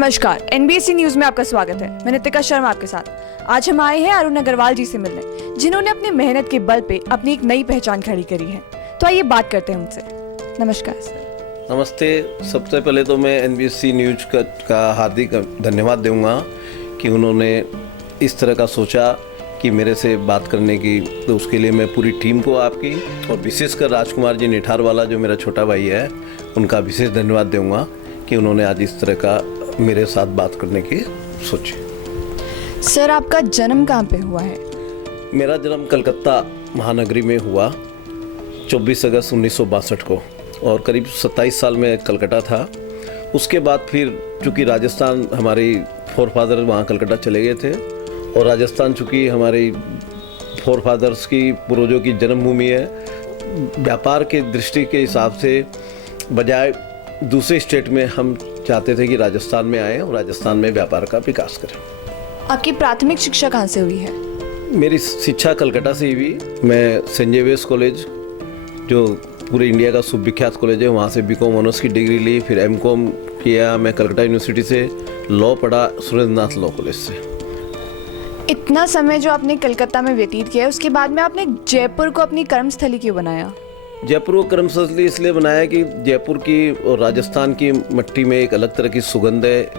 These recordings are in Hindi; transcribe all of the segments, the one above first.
नमस्कार, एनबीसी न्यूज में आपका स्वागत है। मैं नितिका शर्मा आपके साथ। आज हम आए हैं अरुण अग्रवाल जी से मिलने, जिन्होंने अपनी मेहनत के बल पे अपनी एक नई पहचान खड़ी करी है। तो आइए बात करते हैं उनसे। नमस्कार सर। नमस्ते। सबसे पहले तो मैं एनबीसी न्यूज का हार्दिक धन्यवाद दूंगा कि उन्होंने इस तरह का सोचा कि मेरे से बात करने की, तो उसके लिए मैं पूरी टीम को आपकी और विशेषकर राजकुमार जी निठारवाला जो मेरा छोटा भाई है उनका विशेष धन्यवाद दूंगा कि उन्होंने आज इस तरह का मेरे साथ बात करने की सोची। सर, आपका जन्म कहाँ पे हुआ है? मेरा जन्म कलकत्ता महानगरी में हुआ 24 अगस्त 1962 को और करीब 27 साल में कलकत्ता था। उसके बाद फिर चूँकि राजस्थान, हमारी फोरफादर वहाँ कलकत्ता चले गए थे और राजस्थान चूँकि हमारी फोरफादर्स की पूर्वजों की जन्मभूमि है, व्यापार के दृष्टि के हिसाब से बजाय दूसरे स्टेट में हम चाहते थे कि राजस्थान में आए और राजस्थान में व्यापार का विकास करें। आपकी प्राथमिक शिक्षा कहाँ से हुई है? मेरी शिक्षा कलकत्ता से ही हुई। मैं सेंट जेवियर्स कॉलेज, जो पूरे इंडिया का सुविख्यात कॉलेज है, वहाँ से बीकॉम ऑनर्स की डिग्री ली। फिर एमकॉम किया मैं कलकत्ता यूनिवर्सिटी से। लॉ पढ़ा सुरेंद्रनाथ लॉ कॉलेज से। इतना समय जो आपने कलकत्ता में व्यतीत किया है, उसके बाद में आपने जयपुर को अपनी कर्मस्थली क्यों बनाया? जयपुर को कर्मस्थली इसलिए बनाया कि जयपुर की और राजस्थान की मिट्टी में एक अलग तरह की सुगंध है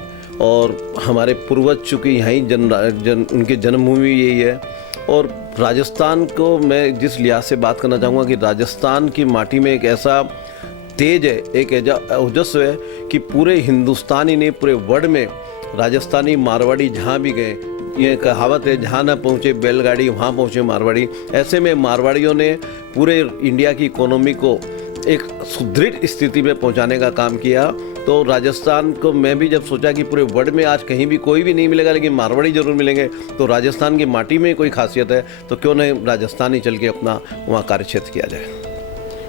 और हमारे पूर्वज चूँकि यहीं उनकी जन्मभूमि यही है। और राजस्थान को मैं जिस लिहाज से बात करना चाहूँगा कि राजस्थान की माटी में एक ऐसा तेज है, एक ऐसा ओजस्व है कि पूरे हिंदुस्तान ही नहीं, पूरे वर्ल्ड में राजस्थानी मारवाड़ी जहाँ भी गए, ये कहावत है, जहाँ ना पहुँचे बैलगाड़ी वहाँ पहुँचे मारवाड़ी। ऐसे में मारवाड़ियों ने पूरे इंडिया की इकोनॉमी को एक सुदृढ़ स्थिति में पहुँचाने का काम किया। तो राजस्थान को मैं भी जब सोचा कि पूरे वर्ल्ड में आज कहीं भी कोई भी नहीं मिलेगा लेकिन मारवाड़ी जरूर मिलेंगे, तो राजस्थान की माटी में कोई खासियत है तो क्यों नहीं राजस्थान ही चल के अपना वहाँ कार्यक्षेत्र किया जाए।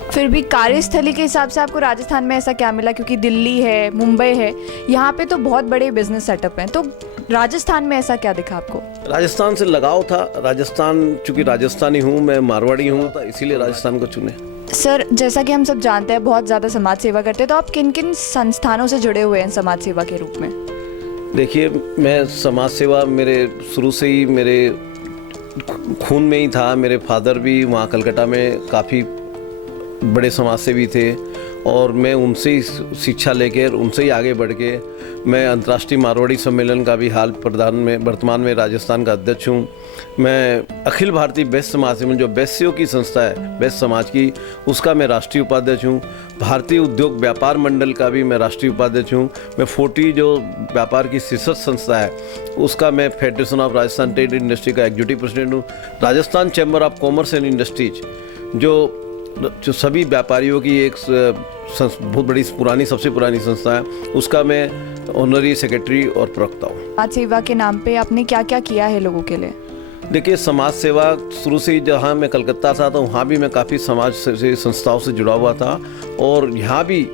फिर भी कार्यस्थली के हिसाब से आपको राजस्थान में ऐसा क्या मिला? क्योंकि दिल्ली है, मुंबई है, यहाँ पे तो बहुत बड़े बिजनेस सेटअप हैं, तो राजस्थान में ऐसा क्या दिखा आपको? राजस्थान से लगाव था। राजस्थान, चूँकि राजस्थानी हूँ, मैं मारवाड़ी हूँ, तो इसीलिए राजस्थान को चुने। सर, जैसा कि हम सब जानते हैं बहुत ज़्यादा समाज सेवा करते हैं, तो आप किन किन संस्थानों से जुड़े हुए हैं समाज सेवा के रूप में? देखिए, मैं समाज सेवा मेरे शुरू से ही मेरे खून में ही था। मेरे फादर भी वहाँ कलकत्ता में काफ़ी बड़े समाज सेवी थे और मैं उनसे ही शिक्षा लेकर उनसे ही आगे बढ़ के मैं अंतर्राष्ट्रीय मारवाड़ी सम्मेलन का भी वर्तमान में राजस्थान का अध्यक्ष हूँ। मैं अखिल भारतीय बेस्ट समाज सेवन, जो बेस्सियों की संस्था है बेस्ट समाज की, उसका मैं राष्ट्रीय उपाध्यक्ष हूँ। भारतीय उद्योग व्यापार मंडल का भी मैं राष्ट्रीय उपाध्यक्ष हूँ। मैं 40 जो व्यापार की शीर्ष संस्था है उसका मैं federation of Rajasthan trade industry का एग्जीक्यूटिव प्रेसिडेंट हूँ। Rajasthan chamber of commerce and industries जो सभी व्यापारियों की एक बहुत बड़ी सबसे पुरानी संस्था है, उसका मैं ऑनरी सेक्रेटरी और प्रवक्ता हूँ। समाज सेवा के नाम पे आपने क्या क्या किया है लोगों के लिए? देखिए, समाज सेवा शुरू से ही जहाँ मैं कलकत्ता था तो वहाँ भी मैं काफ़ी समाज से संस्थाओं से जुड़ा हुआ था और यहाँ भी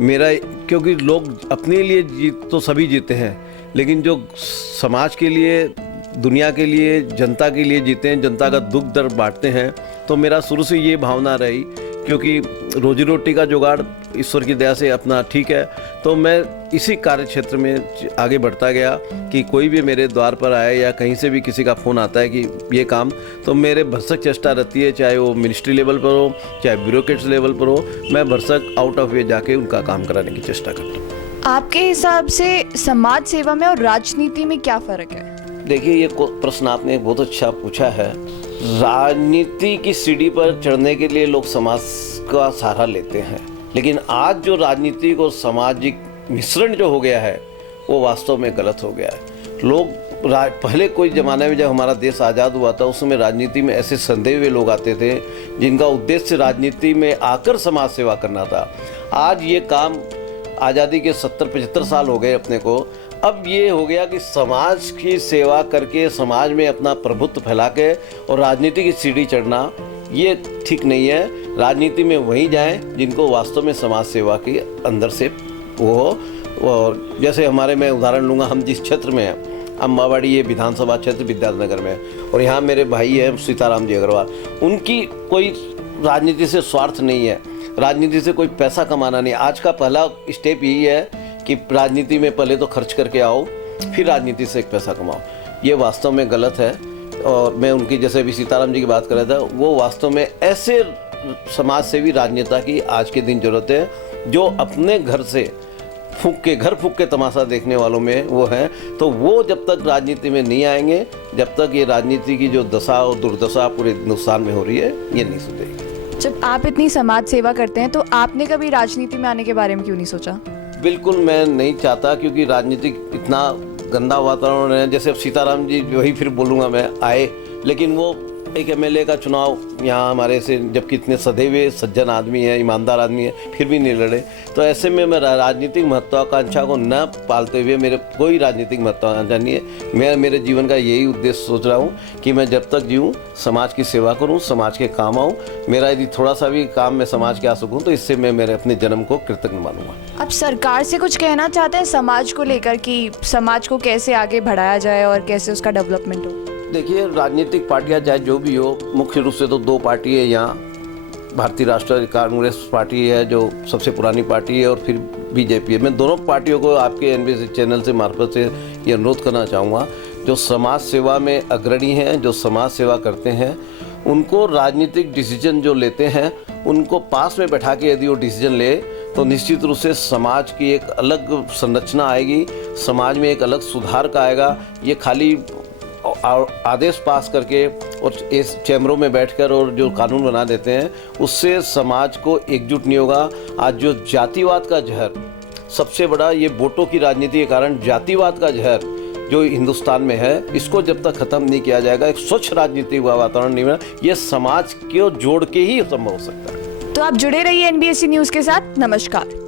मेरा, क्योंकि लोग अपने लिए जीत तो सभी जीते हैं लेकिन जो समाज के लिए, दुनिया के लिए, जनता के लिए जीते हैं, जनता का दुख दर्द बांटते हैं, तो मेरा शुरू से ये भावना रही। क्योंकि रोजी रोटी का जुगाड़ ईश्वर की दया से अपना ठीक है, तो मैं इसी कार्य क्षेत्र में आगे बढ़ता गया कि कोई भी मेरे द्वार पर आए या कहीं से भी किसी का फ़ोन आता है कि ये काम, तो मेरे भरसक चेष्टा रहती है, चाहे वो मिनिस्ट्री लेवल पर हो चाहे ब्यूरोक्रेट्स लेवल पर हो, मैं भरसक आउट ऑफ वे जाके उनका काम कराने की चेष्टा करता हूँ। आपके हिसाब से समाज सेवा में और राजनीति में क्या फ़र्क है? देखिए, ये प्रश्न आपने बहुत अच्छा पूछा है। राजनीति की सीढ़ी पर चढ़ने के लिए लोग समाज का सहारा लेते हैं, लेकिन आज जो राजनीतिक और सामाजिक मिश्रण जो हो गया है वो वास्तव में गलत हो गया है। लोग पहले कोई ज़माने में जब हमारा देश आज़ाद हुआ था, उस समय राजनीति में ऐसे संदेह हुए लोग आते थे जिनका उद्देश्य राजनीति में आकर समाज सेवा करना था। आज ये काम, आज़ादी के 70-75 साल हो गए अपने को, अब ये हो गया कि समाज की सेवा करके समाज में अपना प्रभुत्व फैला के और राजनीति की सीढ़ी चढ़ना ये ठीक नहीं है। राजनीति में वहीं जाएं जिनको वास्तव में समाज सेवा के अंदर से वो हो। और जैसे हमारे, मैं उदाहरण लूँगा, हम जिस क्षेत्र में हैं, अम्बावाड़ी ये विधानसभा क्षेत्र विद्यानगर में, और यहाँ मेरे भाई हैं सीताराम जी अग्रवाल, उनकी कोई राजनीति से स्वार्थ नहीं है, राजनीति से कोई पैसा कमाना नहीं। आज का पहला स्टेप यही है कि कि राजनीति में पहले तो खर्च करके आओ, फिर राजनीति से एक पैसा कमाओ। ये वास्तव में गलत है। और मैं उनकी, जैसे अभी सीताराम जी की बात कर रहा था, वो वास्तव में ऐसे समाज सेवी राजनेता की आज के दिन जरूरत है जो अपने घर से घर फूक के तमाशा देखने वालों में वो हैं। तो वो जब तक राजनीति में नहीं आएंगे, जब तक ये राजनीति की जो दशा और दुर्दशा पूरे हिंदुस्तान में हो रही है, ये नहीं सुधरेगी। जब आप इतनी समाज सेवा करते हैं तो आपने कभी राजनीति में आने के बारे में क्यों नहीं सोचा? बिल्कुल मैं नहीं चाहता, क्योंकि राजनीतिक इतना गंदा वातावरण है। जैसे अब सीताराम जी, वही फिर बोलूँगा मैं, आए, लेकिन वो एक एमएलए का चुनाव यहाँ हमारे से, जबकि इतने सदैव सज्जन आदमी है, ईमानदार आदमी है, फिर भी नहीं लड़े। तो ऐसे में मैं राजनीतिक महत्वाकांक्षा को न पालते हुए, मेरे कोई राजनीतिक महत्वाकांक्षा नहीं है। मैं मेरे जीवन का यही उद्देश्य सोच रहा हूँ कि मैं जब तक जीऊँ समाज की सेवा करूँ, समाज के काम आऊँ। मेरा यदि थोड़ा सा भी काम मैं समाज के आ सकूँ तो इससे मैं मेरे अपने जन्म को कृतज्ञ मानूंगा। आप सरकार से कुछ कहना चाहते हैं समाज को लेकर कि समाज को कैसे आगे बढ़ाया जाए और कैसे उसका डेवलपमेंट हो? मैं राजनीतिक पार्टियां चाहे जो भी हो, मुख्य रूप से तो दो पार्टी है यहाँ। भारतीय राष्ट्रीय कांग्रेस पार्टी है जो सबसे पुरानी पार्टी है, और फिर बीजेपी है। मैं दोनों पार्टियों को आपके एनबीसी चैनल से मार्फत से ये अनुरोध करना चाहूँगा, जो समाज सेवा में अग्रणी हैं, जो समाज सेवा करते हैं, उनको राजनीतिक डिसीजन जो लेते हैं उनको पास में बैठा के यदि वो डिसीजन ले तो निश्चित रूप से समाज की एक अलग संरचना आएगी, समाज में एक अलग सुधार का आएगा। ये खाली आदेश पास करके और इस चैम्बरों में बैठकर और जो कानून बना देते हैं, उससे समाज को एकजुट नहीं होगा। आज जो जातिवाद का जहर सबसे बड़ा, ये वोटों की राजनीति के कारण जातिवाद का जहर जो हिंदुस्तान में है, इसको जब तक खत्म नहीं किया जाएगा, एक स्वच्छ राजनीतिक वातावरण नहीं बना, ये समाज को जोड़ के ही संभव हो सकता है। तो आप जुड़े रहिए एनबीएससी न्यूज़ के साथ। नमस्कार।